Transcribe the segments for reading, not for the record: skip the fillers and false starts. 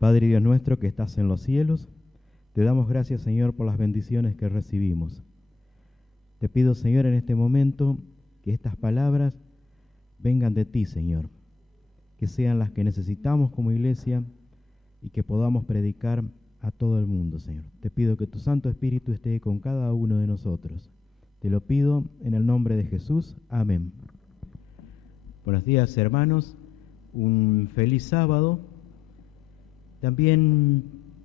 Padre Dios nuestro que estás en los cielos, te damos gracias, Señor, por las bendiciones que recibimos. Te pido, Señor, en este momento que estas palabras vengan de ti, Señor, que sean las que necesitamos como iglesia y que podamos predicar a todo el mundo, Señor. Te pido que tu Santo Espíritu esté con cada uno de nosotros. Te lo pido en el nombre de Jesús. Amén. Buenos días, hermanos. Un feliz sábado. También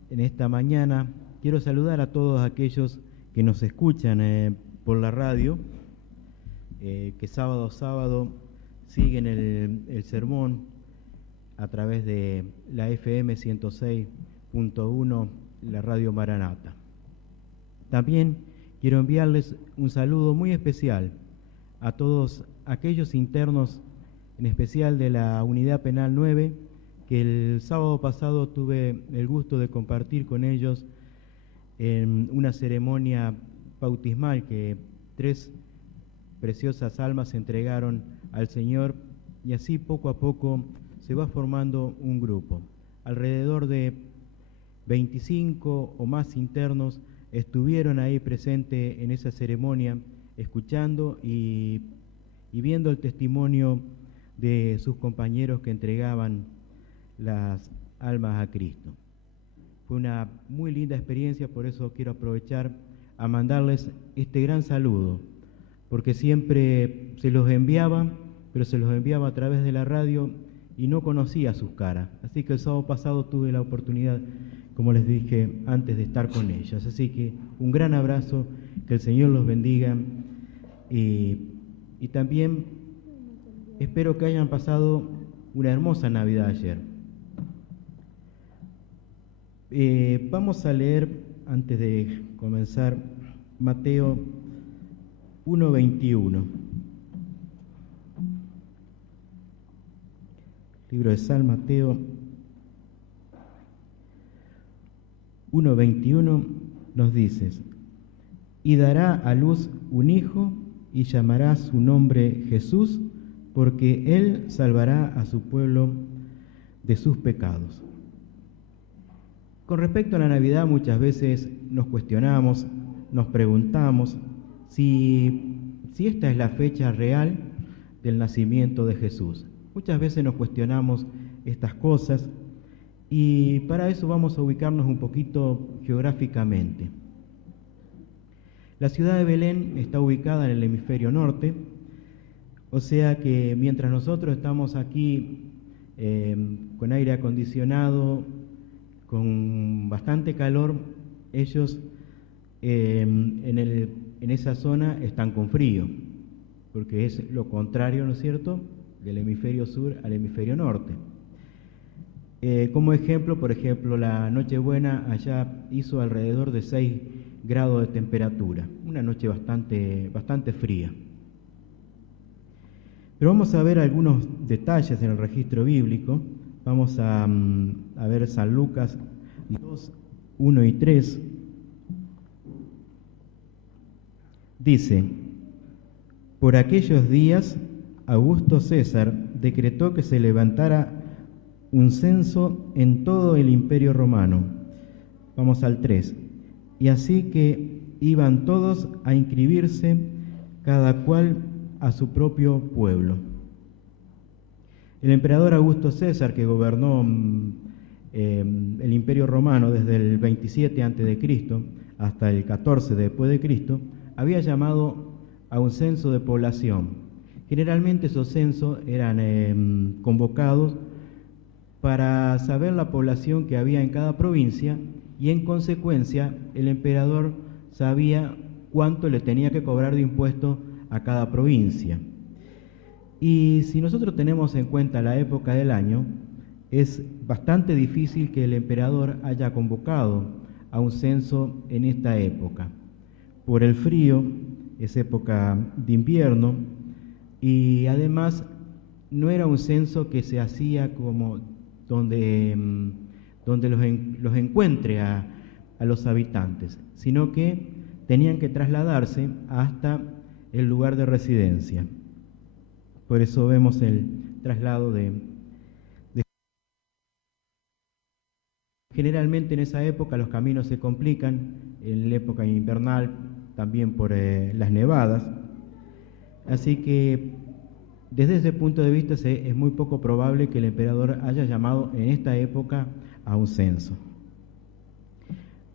en esta mañana quiero saludar a todos aquellos que nos escuchan por la radio, que sábado a sábado siguen el sermón a través de la FM 106.1, la Radio Maranata. También quiero enviarles un saludo muy especial a todos aquellos internos, en especial de la Unidad Penal 9, que el sábado pasado tuve el gusto de compartir con ellos en una ceremonia bautismal que 3 preciosas almas se entregaron al Señor, y así poco a poco se va formando un grupo. Alrededor de 25 o más internos estuvieron ahí presentes en esa ceremonia, escuchando y viendo el testimonio de sus compañeros que entregaban las almas a Cristo. Fue una muy linda experiencia, por eso quiero aprovechar a mandarles este gran saludo, porque siempre se los enviaba, pero se los enviaba a través de la radio y no conocía sus caras. Así que el sábado pasado tuve la oportunidad, como les dije antes, de estar con ellos. Así que un gran abrazo, que el Señor los bendiga y también espero que hayan pasado una hermosa Navidad ayer. Vamos a leer, antes de comenzar, Mateo 1:21. Libro de San Mateo 1:21 nos dice: y dará a luz un hijo y llamará su nombre Jesús, porque él salvará a su pueblo de sus pecados. Con respecto a la Navidad, muchas veces nos cuestionamos, nos preguntamos si esta es la fecha real del nacimiento de Jesús. Muchas veces nos cuestionamos estas cosas y para eso vamos a ubicarnos un poquito geográficamente. La ciudad de Belén está ubicada en el hemisferio norte, o sea que mientras nosotros estamos aquí con aire acondicionado, con bastante calor, ellos en esa zona están con frío, porque es lo contrario, ¿no es cierto?, del hemisferio sur al hemisferio norte. Como ejemplo, por ejemplo, la Nochebuena allá hizo alrededor de 6 grados de temperatura, una noche bastante fría. Pero vamos a ver algunos detalles en el registro bíblico. Vamos a ver San Lucas 2, 1 y 3. Dice: por aquellos días Augusto César decretó que se levantara un censo en todo el Imperio Romano. Vamos al 3. Y así que iban todos a inscribirse, cada cual a su propio pueblo. El emperador Augusto César, que gobernó el Imperio Romano desde el 27 a.C. hasta el 14 después de Cristo, había llamado a un censo de población. Generalmente esos censos eran convocados para saber la población que había en cada provincia, y en consecuencia el emperador sabía cuánto le tenía que cobrar de impuestos a cada provincia. Y si nosotros tenemos en cuenta la época del año, es bastante difícil que el emperador haya convocado a un censo en esta época. Por el frío, es época de invierno, y además no era un censo que se hacía como donde los encuentre a los habitantes, sino que tenían que trasladarse hasta el lugar de residencia. Por eso vemos el traslado de Generalmente en esa época los caminos se complican, en la época invernal también por las nevadas, así que desde ese punto de vista es muy poco probable que el emperador haya llamado en esta época a un censo.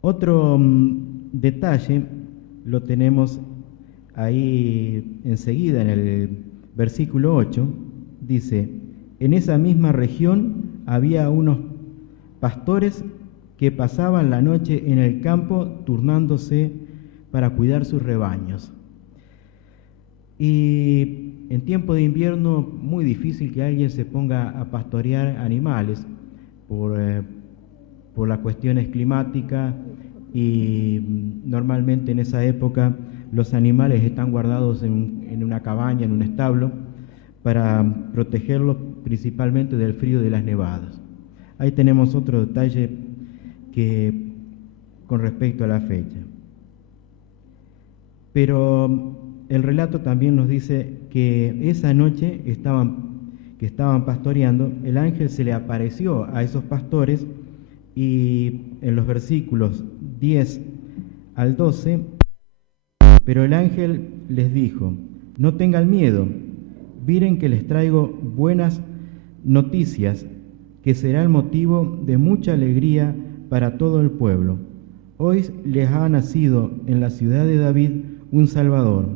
Otro detalle lo tenemos ahí enseguida en el versículo 8, dice: en esa misma región había unos pastores que pasaban la noche en el campo turnándose para cuidar sus rebaños. Y en tiempo de invierno muy difícil que alguien se ponga a pastorear animales por las cuestiones climáticas, y normalmente en esa época los animales están guardados en una cabaña, en un establo, para protegerlos principalmente del frío de las nevadas. Ahí tenemos otro detalle con respecto a la fecha. Pero el relato también nos dice que esa noche que estaban pastoreando, el ángel se le apareció a esos pastores, y en los versículos 10 al 12, pero el ángel les dijo: no tengan miedo, miren que les traigo buenas noticias, que será el motivo de mucha alegría para todo el pueblo. Hoy les ha nacido en la ciudad de David un Salvador,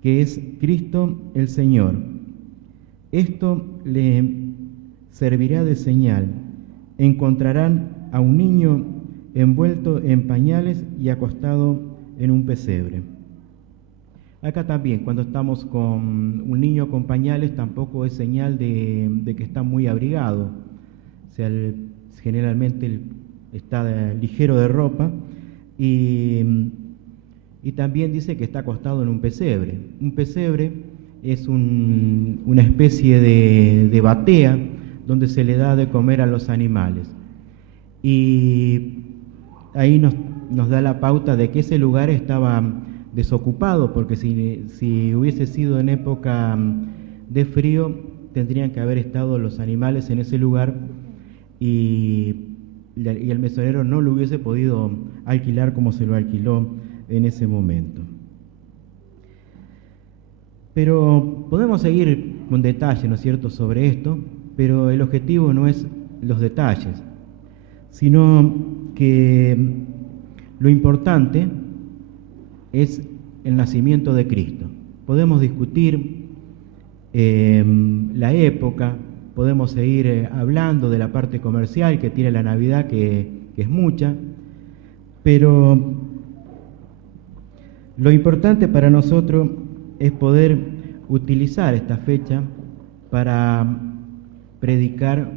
que es Cristo el Señor. Esto le servirá de señal: encontrarán a un niño envuelto en pañales y acostado en un pesebre. Acá también, cuando estamos con un niño con pañales, tampoco es señal de que está muy abrigado. O sea, generalmente está ligero de ropa, y también dice que está acostado en un pesebre. Un pesebre es una especie de batea donde se le da de comer a los animales. Y ahí nos da la pauta de que ese lugar estaba desocupado, porque si hubiese sido en época de frío, tendrían que haber estado los animales en ese lugar, y el mesonero no lo hubiese podido alquilar como se lo alquiló en ese momento. Pero podemos seguir con detalle, ¿no es cierto?, sobre esto, pero el objetivo no es los detalles, sino que lo importante es el nacimiento de Cristo. Podemos discutir la época, podemos seguir hablando de la parte comercial que tiene la Navidad, que es mucha, pero lo importante para nosotros es poder utilizar esta fecha para predicar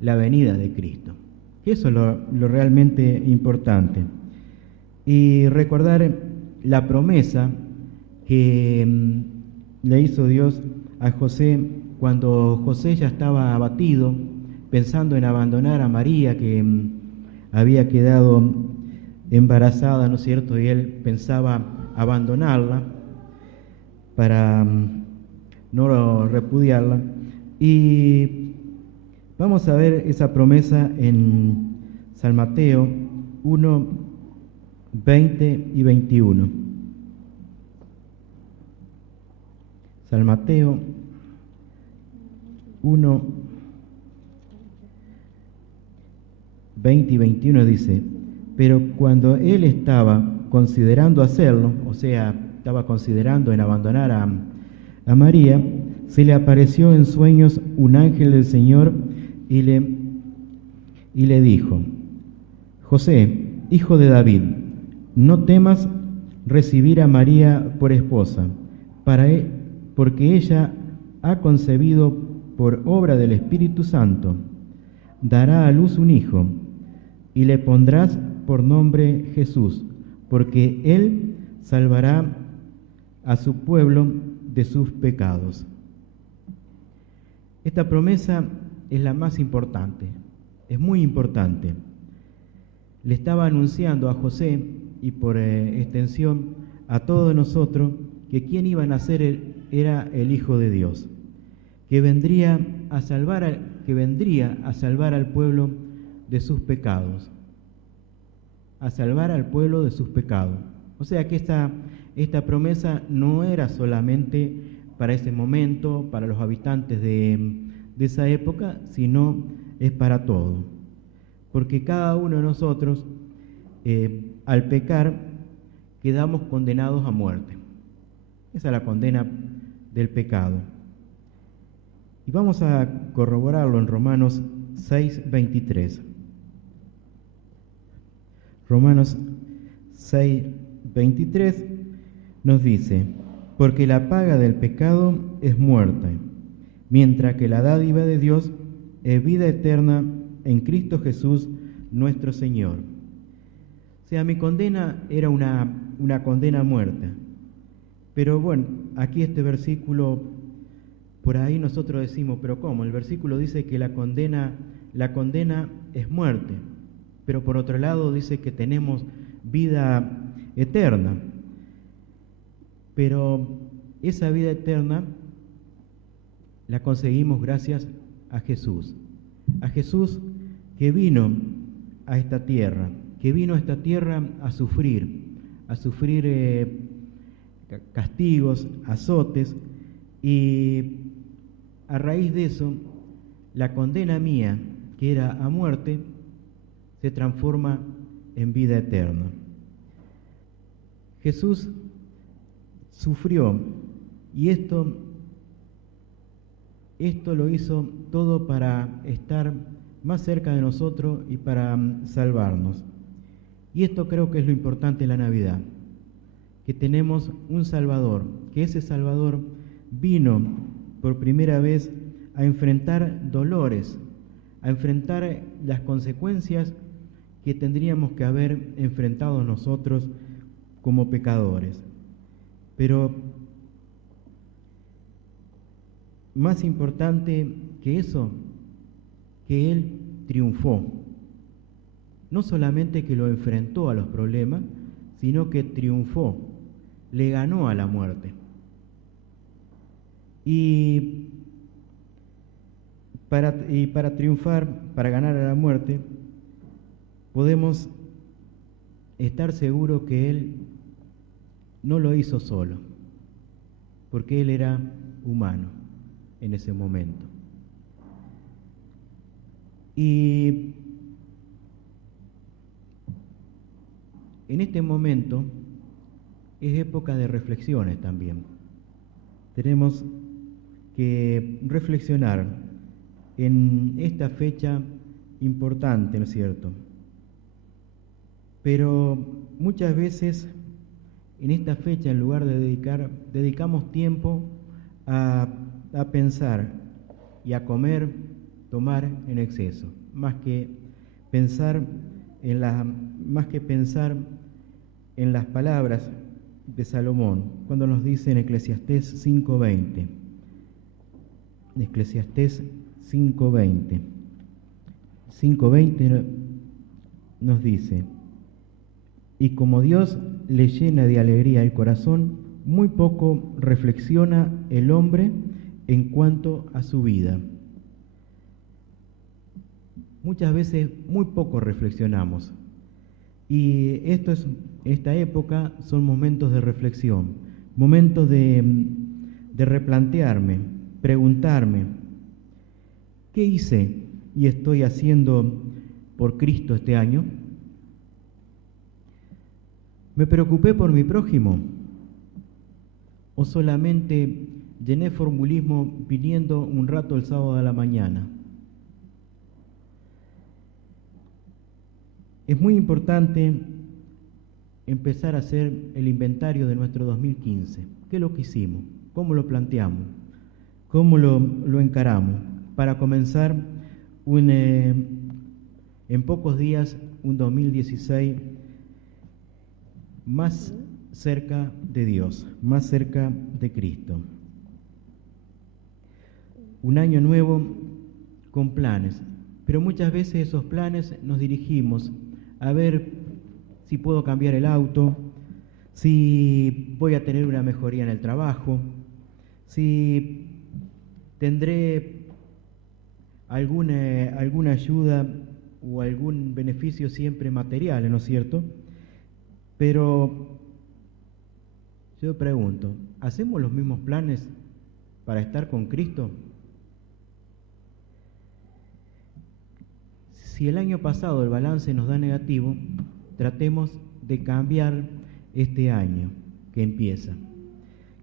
la venida de Cristo. Eso es lo realmente importante. Y recordar la promesa que le hizo Dios a José cuando José ya estaba abatido, pensando en abandonar a María, que había quedado embarazada, ¿no es cierto? Y él pensaba abandonarla para no repudiarla. Y vamos a ver esa promesa en San Mateo 1, 20 y 21. San Mateo 1, 20 y 21 dice: pero cuando él estaba considerando hacerlo, o sea, estaba considerando en abandonar a María, se le apareció en sueños un ángel del Señor y le dijo: José, hijo de David, no temas recibir a María por esposa, porque ella ha concebido por obra del Espíritu Santo. Dará a luz un hijo, y le pondrás por nombre Jesús, porque él salvará a su pueblo de sus pecados. Esta promesa es la más importante, es muy importante. Le estaba anunciando a José, y por extensión a todos nosotros, que quien iba a nacer era el Hijo de Dios, que vendría a salvar al pueblo de sus pecados, a salvar al pueblo de sus pecados. O sea que esta promesa no era solamente para ese momento, para los habitantes de esa época, sino es para todos. Porque cada uno de nosotros, al pecar, quedamos condenados a muerte. Esa es la condena del pecado. Y vamos a corroborarlo en Romanos 6:23. Romanos 6:23 nos dice: porque la paga del pecado es muerte, mientras que la dádiva de Dios es vida eterna en Cristo Jesús nuestro Señor. O sea, mi condena era una condena a muerte. Pero bueno, aquí este versículo, por ahí nosotros decimos, pero ¿cómo? El versículo dice que la condena es muerte, pero por otro lado dice que tenemos vida eterna. Pero esa vida eterna la conseguimos gracias a Jesús que vino a esta tierra, a sufrir castigos, azotes, y a raíz de eso, la condena mía, que era a muerte, se transforma en vida eterna. Jesús sufrió, y esto lo hizo todo para estar más cerca de nosotros y para salvarnos. Y esto creo que es lo importante en la Navidad, que tenemos un Salvador, que ese Salvador vino por primera vez a enfrentar dolores, a enfrentar las consecuencias que tendríamos que haber enfrentado nosotros como pecadores. Pero más importante que eso, que Él triunfó. No solamente que lo enfrentó a los problemas, sino que triunfó, le ganó a la muerte. Y para triunfar, para ganar a la muerte, podemos estar seguros que Él no lo hizo solo, porque Él era humano en ese momento. Y en este momento es época de reflexiones también. Tenemos que reflexionar en esta fecha importante, ¿no es cierto? Pero muchas veces en esta fecha, en lugar de dedicamos tiempo a pensar y a comer, tomar en exceso, más que pensar en las palabras de Salomón, cuando nos dice en Eclesiastés 5:20. Eclesiastés 5:20. 5:20 nos dice: y como Dios le llena de alegría el corazón, muy poco reflexiona el hombre en cuanto a su vida. Muchas veces muy poco reflexionamos. Y esta época son momentos de reflexión, momentos de replantearme, preguntarme, ¿qué hice y estoy haciendo por Cristo este año? ¿Me preocupé por mi prójimo? ¿O solamente llené formulismo viniendo un rato el sábado a la mañana? Es muy importante empezar a hacer el inventario de nuestro 2015. ¿Qué es lo que hicimos? ¿Cómo lo planteamos? ¿Cómo lo encaramos? Para comenzar en pocos días un 2016 más cerca de Dios, más cerca de Cristo. Un año nuevo con planes, pero muchas veces esos planes nos dirigimos a ver si puedo cambiar el auto, si voy a tener una mejoría en el trabajo, si tendré alguna ayuda o algún beneficio siempre material, ¿no es cierto? Pero yo pregunto, ¿hacemos los mismos planes para estar con Cristo? Si el año pasado el balance nos da negativo, tratemos de cambiar este año que empieza.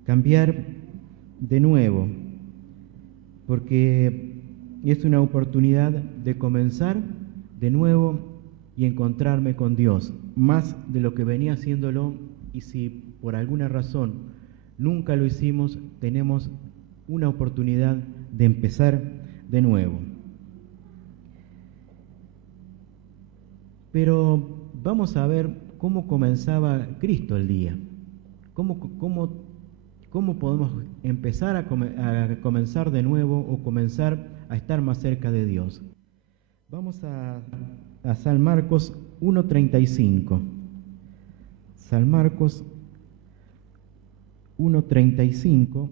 Cambiar de nuevo, porque es una oportunidad de comenzar de nuevo y encontrarme con Dios, más de lo que venía haciéndolo, y si por alguna razón nunca lo hicimos, tenemos una oportunidad de empezar de nuevo. Pero vamos a ver cómo comenzaba Cristo el día, cómo podemos empezar a comenzar de nuevo o comenzar a estar más cerca de Dios. Vamos a San Marcos 1:35. San Marcos 1:35.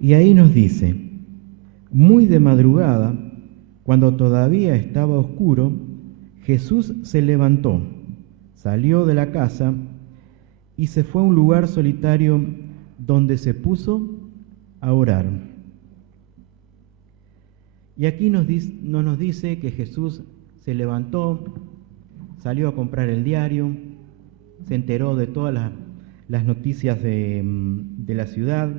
Y ahí nos dice: muy de madrugada, cuando todavía estaba oscuro, Jesús se levantó, salió de la casa y se fue a un lugar solitario donde se puso a orar. Y aquí no nos dice que Jesús se levantó, salió a comprar el diario, se enteró de todas las noticias de la ciudad,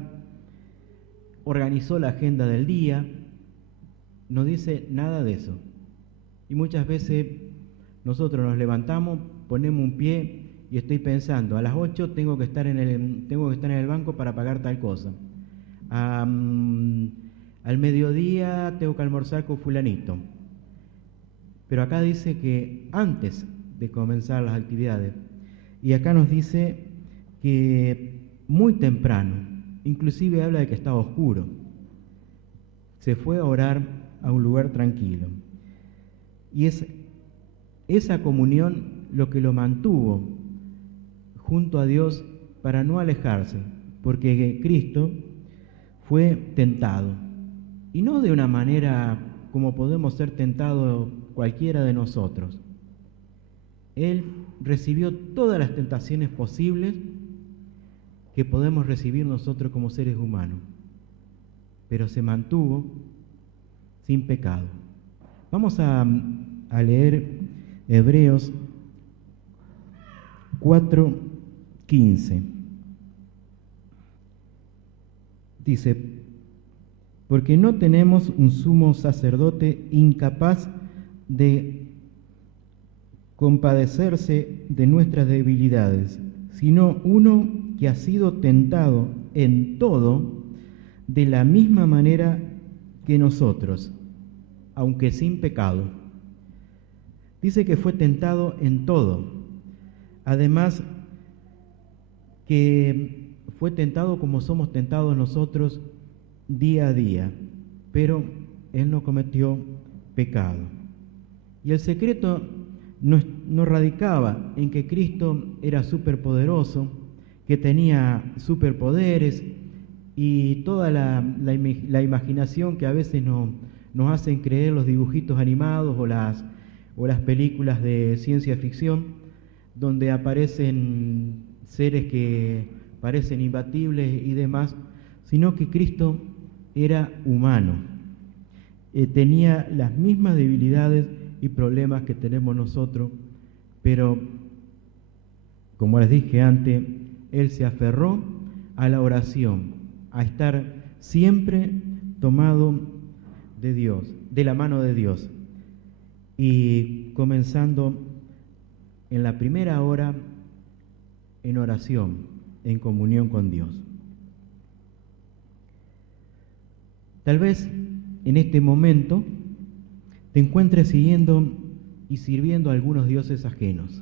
organizó la agenda del día. No dice nada de eso. Y muchas veces nosotros nos levantamos, ponemos un pie y estoy pensando, a las 8 tengo que estar en el banco para pagar tal cosa. Al mediodía tengo que almorzar con fulanito. Pero acá dice que antes de comenzar las actividades, y acá nos dice que muy temprano, inclusive habla de que estaba oscuro, se fue a orar a un lugar tranquilo. Y es esa comunión lo que lo mantuvo junto a Dios para no alejarse, porque Cristo fue tentado, y no de una manera como podemos ser tentados cualquiera de nosotros. Él recibió todas las tentaciones posibles que podemos recibir nosotros como seres humanos, pero se mantuvo sin pecado. Vamos a leer Hebreos 4:15. Dice: porque no tenemos un sumo sacerdote incapaz de compadecerse de nuestras debilidades, sino uno que ha sido tentado en todo de la misma manera que nosotros, aunque sin pecado. Dice que fue tentado en todo. Además, que fue tentado como somos tentados nosotros día a día, pero Él no cometió pecado. Y el secreto no radicaba en que Cristo era superpoderoso, que tenía superpoderes y toda la imaginación que a veces nos hacen creer los dibujitos animados o las películas de ciencia ficción, donde aparecen seres que parecen imbatibles y demás, sino que Cristo era humano, tenía las mismas debilidades y problemas que tenemos nosotros, pero, como les dije antes, Él se aferró a la oración, a estar siempre tomado de Dios, de la mano de Dios, y comenzando en la primera hora en oración, en comunión con Dios. Tal vez en este momento te encuentres siguiendo y sirviendo a algunos dioses ajenos,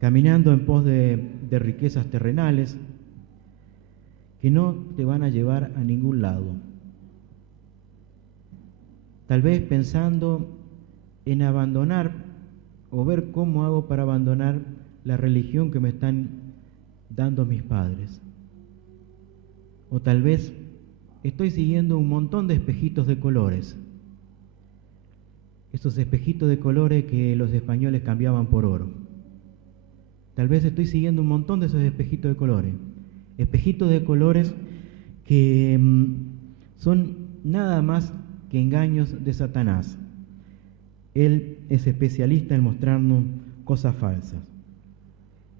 caminando en pos de riquezas terrenales que no te van a llevar a ningún lado. Tal vez pensando en abandonar o ver cómo hago para abandonar la religión que me están dando mis padres. O tal vez estoy siguiendo un montón de espejitos de colores. Esos espejitos de colores que los españoles cambiaban por oro. Tal vez estoy siguiendo un montón de esos espejitos de colores. Espejitos de colores que son nada más que engaños de Satanás. Él es especialista en mostrarnos cosas falsas.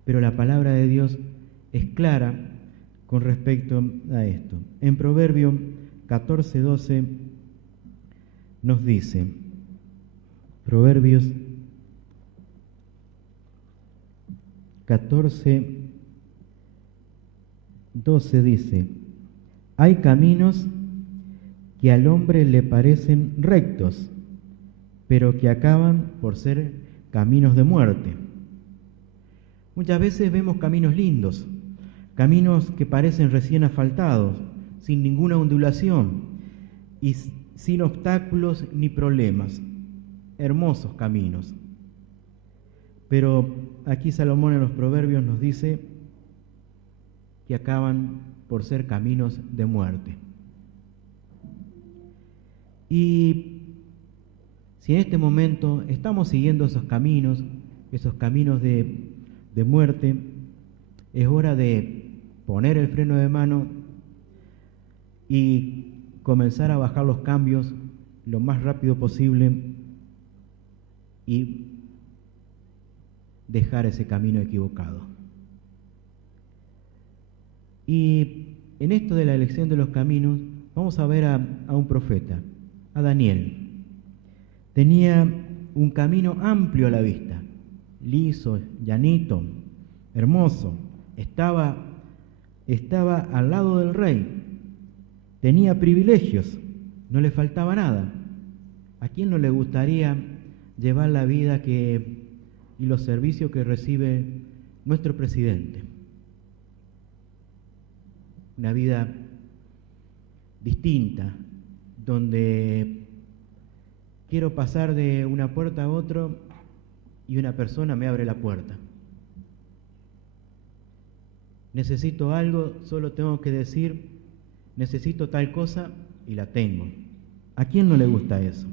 Pero la palabra de Dios es clara con respecto a esto. En Proverbio 14:12 nos dice, Proverbios 14:12 dice, hay caminos que al hombre le parecen rectos, pero que acaban por ser caminos de muerte. Muchas veces vemos caminos lindos, caminos que parecen recién asfaltados, sin ninguna ondulación y sin obstáculos ni problemas. Hermosos caminos. Pero aquí Salomón en los Proverbios nos dice que acaban por ser caminos de muerte. Y si en este momento estamos siguiendo esos caminos de muerte, es hora de poner el freno de mano y comenzar a bajar los cambios lo más rápido posible y dejar ese camino equivocado. Y en esto de la elección de los caminos, vamos a ver a un profeta, a Daniel. Tenía un camino amplio a la vista, liso, llanito, hermoso. Estaba al lado del rey. Tenía privilegios, no le faltaba nada. ¿A quién no le gustaría llevar la vida y los servicios que recibe nuestro presidente? Una vida distinta, donde quiero pasar de una puerta a otra y una persona me abre la puerta. Necesito algo, solo tengo que decir, necesito tal cosa y la tengo. ¿A quién no le gusta eso?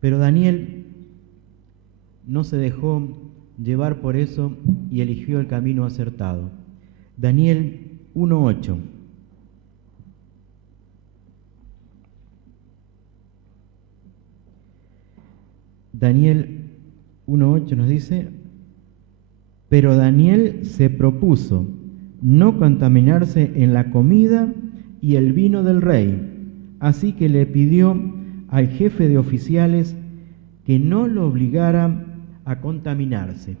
Pero Daniel no se dejó llevar por eso y eligió el camino acertado. Daniel 1:8. Daniel 1:8 nos dice, pero Daniel se propuso no contaminarse en la comida y el vino del rey, así que le pidió al jefe de oficiales que no lo obligara a contaminarse.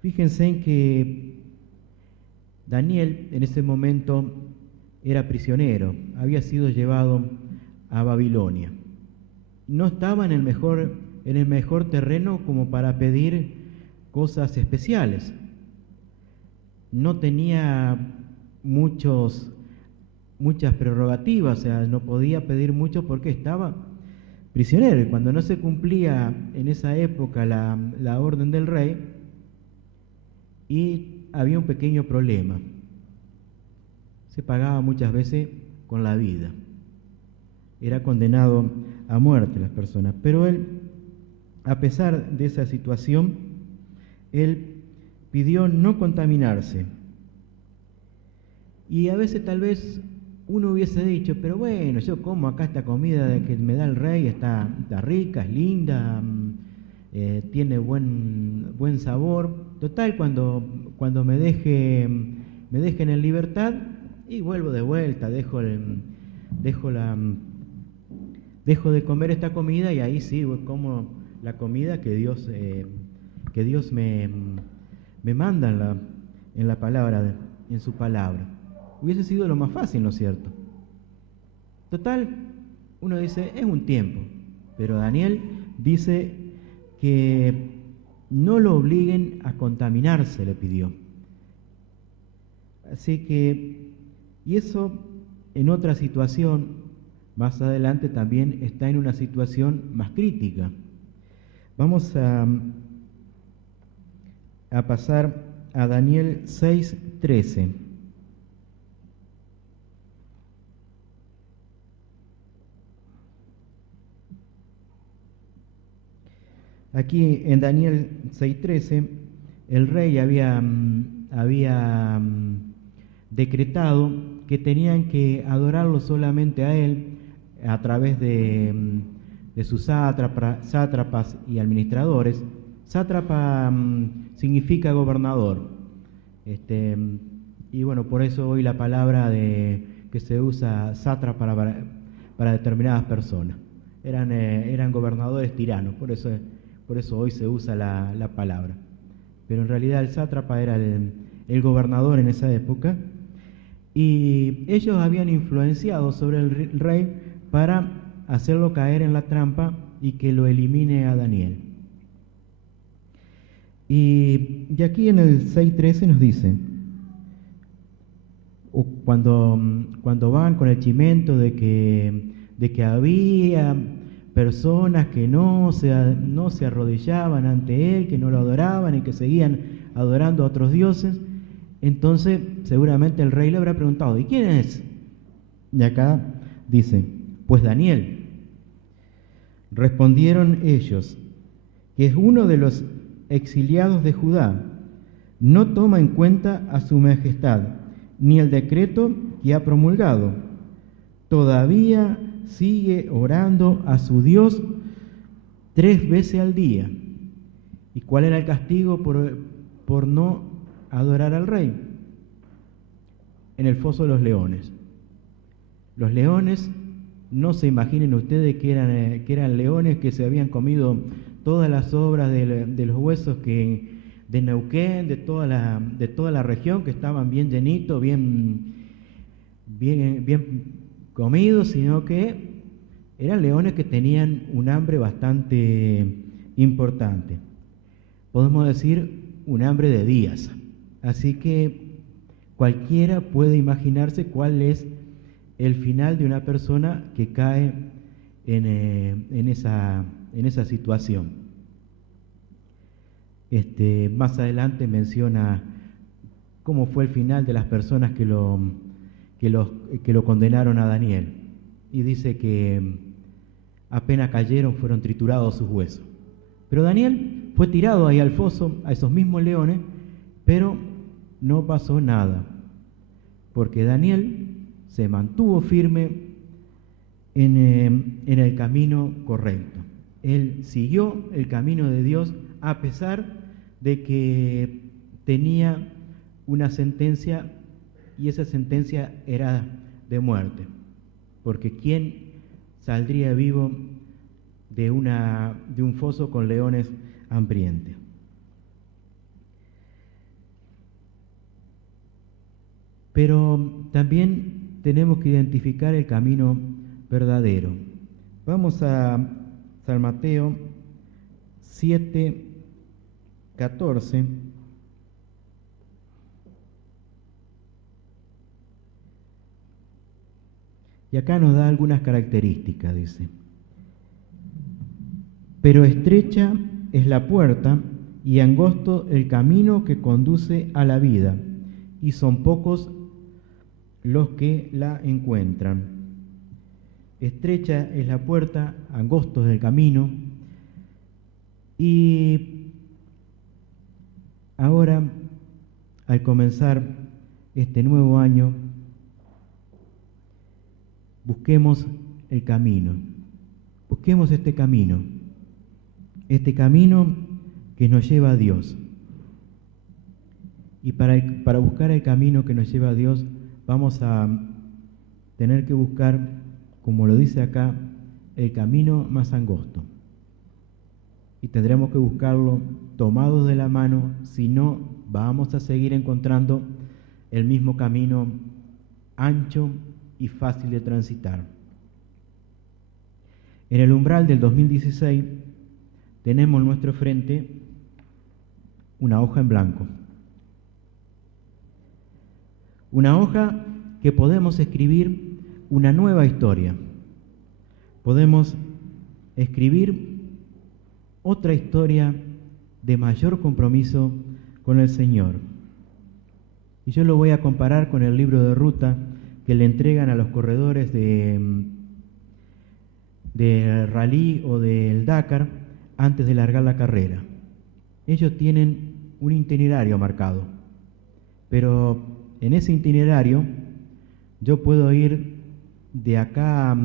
Fíjense en que Daniel en ese momento era prisionero, había sido llevado a Babilonia. No estaba en el mejor terreno como para pedir cosas especiales. No tenía muchas prerrogativas, o sea, no podía pedir mucho porque estaba prisionero. Y cuando no se cumplía en esa época la orden del rey, y había un pequeño problema. Se pagaba muchas veces con la vida. Era condenado a muerte las personas. Pero él, a pesar de esa situación, él pidió no contaminarse. Y a veces tal vez uno hubiese dicho, pero bueno, yo como acá esta comida que me da el rey, está rica, es linda, tiene buen sabor. Total, cuando me dejen en libertad y vuelvo de vuelta, dejo de comer esta comida y ahí sí como la comida que Dios me manda en la palabra, en su palabra. Hubiese sido lo más fácil, ¿no es cierto? Total, uno dice, es un tiempo, pero Daniel dice que no lo obliguen a contaminarse, le pidió. Así que, y eso en otra situación, más adelante también está en una situación más crítica. Vamos a pasar a Daniel 6:13. Aquí en Daniel 6:13, el rey había decretado que tenían que adorarlo solamente a él a través de sus sátrapas y administradores. Sátrapa significa gobernador. Y bueno, por eso hoy la palabra que se usa sátrapa para determinadas personas. Eran gobernadores tiranos, por eso hoy se usa la palabra. Pero en realidad el sátrapa era el gobernador en esa época, y ellos habían influenciado sobre el rey para hacerlo caer en la trampa y que lo elimine a Daniel. Y aquí en el 6:13 nos dice, cuando van con el chimento de que había personas que no se arrodillaban ante él, que no lo adoraban y que seguían adorando a otros dioses, entonces seguramente el rey le habrá preguntado, ¿y quién es? Y acá dice, pues Daniel. Respondieron ellos, que es uno de los exiliados de Judá, no toma en cuenta a su majestad, ni el decreto que ha promulgado. Todavía sigue orando a su Dios 3 veces al día. ¿Y cuál era el castigo por no adorar al rey? En el foso de los leones. Los leones, no se imaginen ustedes que eran leones que se habían comido todas las sobras de los huesos de Neuquén, de toda la región, que estaban bien llenitos, bien comidos, sino que eran leones que tenían un hambre bastante importante. Podemos decir un hambre de días. Así que cualquiera puede imaginarse cuál es el final de una persona que cae en esa situación. Más adelante menciona cómo fue el final de las personas que lo condenaron a Daniel. Y dice que apenas cayeron, fueron triturados sus huesos. Pero Daniel fue tirado ahí al foso, a esos mismos leones, pero no pasó nada, porque Daniel se mantuvo firme en el camino correcto. Él siguió el camino de Dios a pesar de que tenía una sentencia, y esa sentencia era de muerte, porque ¿quién saldría vivo de un foso con leones hambrientos? Pero también tenemos que identificar el camino verdadero. Vamos a San Mateo 7:14. Y acá nos da algunas características, dice. Pero estrecha es la puerta y angosto el camino que conduce a la vida, y son pocos los que la encuentran. Estrecha es la puerta, angosto es el camino. Y ahora, al comenzar este nuevo año, busquemos el camino. Busquemos este camino que nos lleva a Dios. Y para buscar el camino que nos lleva a Dios, vamos a tener que buscar, como lo dice acá, el camino más angosto. Y tendremos que buscarlo tomados de la mano, si no, vamos a seguir encontrando el mismo camino ancho y fácil de transitar. En el umbral del 2016 tenemos en nuestro frente una hoja en blanco. Una hoja que podemos escribir una nueva historia. Podemos escribir otra historia de mayor compromiso con el Señor. Y yo lo voy a comparar con el libro de ruta que le entregan a los corredores de rally o del Dakar, antes de largar la carrera. Ellos tienen un itinerario marcado, pero en ese itinerario yo puedo ir de acá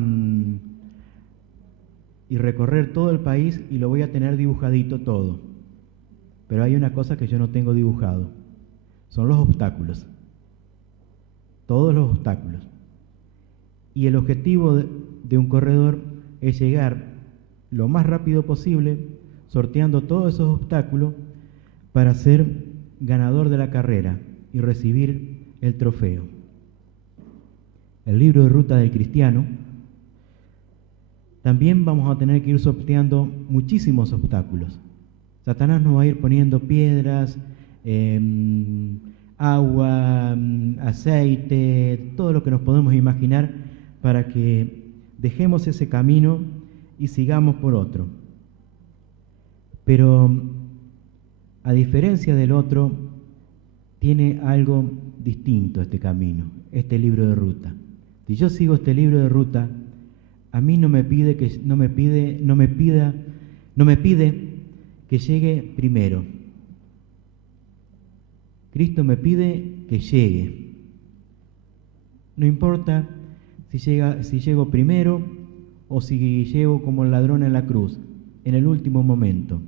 y recorrer todo el país y lo voy a tener dibujadito todo. Pero hay una cosa que yo no tengo dibujado, son los obstáculos, todos los obstáculos. Y el objetivo de un corredor es llegar lo más rápido posible, sorteando todos esos obstáculos para ser ganador de la carrera y recibir el trofeo. El libro de ruta del cristiano, también vamos a tener que ir sorteando muchísimos obstáculos. Satanás nos va a ir poniendo piedras, agua, aceite, todo lo que nos podemos imaginar para que dejemos ese camino y sigamos por otro. Pero a diferencia del otro, tiene algo distinto este camino, este libro de ruta. Si yo sigo este libro de ruta, a mí no me pide que llegue primero. Cristo me pide que llegue. No importa si llego primero o si llego como el ladrón en la cruz, en el último momento.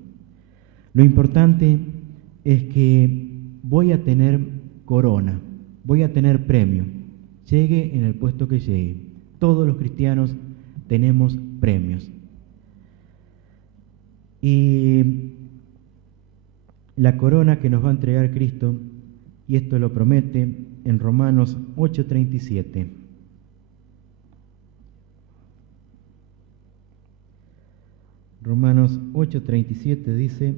Lo importante es que voy a tener corona, voy a tener premio, llegue en el puesto que llegue. Todos los cristianos tenemos premios. Y la corona que nos va a entregar Cristo, y esto lo promete en Romanos 8:37. Romanos 8:37 dice: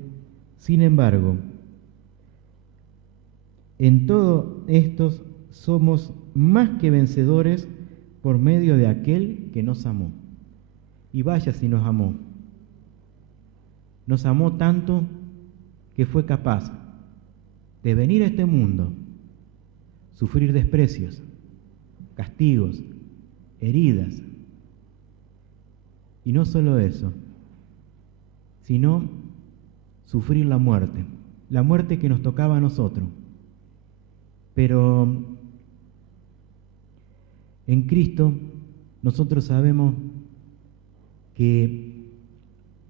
sin embargo, en todo estos somos más que vencedores por medio de aquel que nos amó. Y vaya si nos amó. Nos amó tanto que fue capaz de venir a este mundo, sufrir desprecios, castigos, heridas. Y no solo eso, sino sufrir la muerte que nos tocaba a nosotros. Pero en Cristo nosotros sabemos que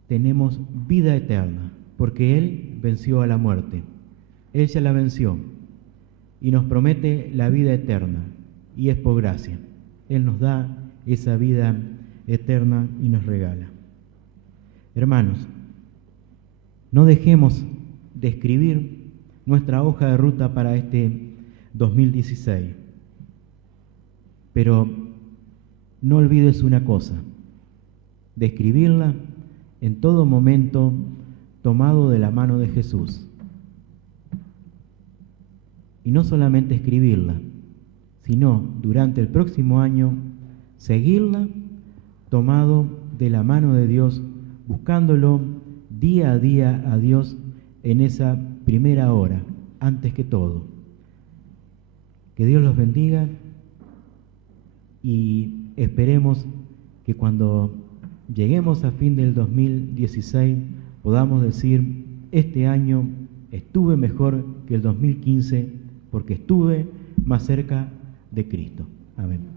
tenemos vida eterna, porque Él venció a la muerte. Él ya la venció y nos promete la vida eterna, y es por gracia. Él nos da esa vida eterna y nos regala. Hermanos, no dejemos de escribir nuestra hoja de ruta para este 2016. Pero no olvides una cosa, de escribirla en todo momento tomado de la mano de Jesús. Y no solamente escribirla, sino durante el próximo año seguirla tomado de la mano de Dios, buscándolo día a día a Dios en esa primera hora, antes que todo. Que Dios los bendiga y esperemos que cuando lleguemos a fin del 2016 podamos decir: este año estuve mejor que el 2015 porque estuve más cerca de Cristo. Amén.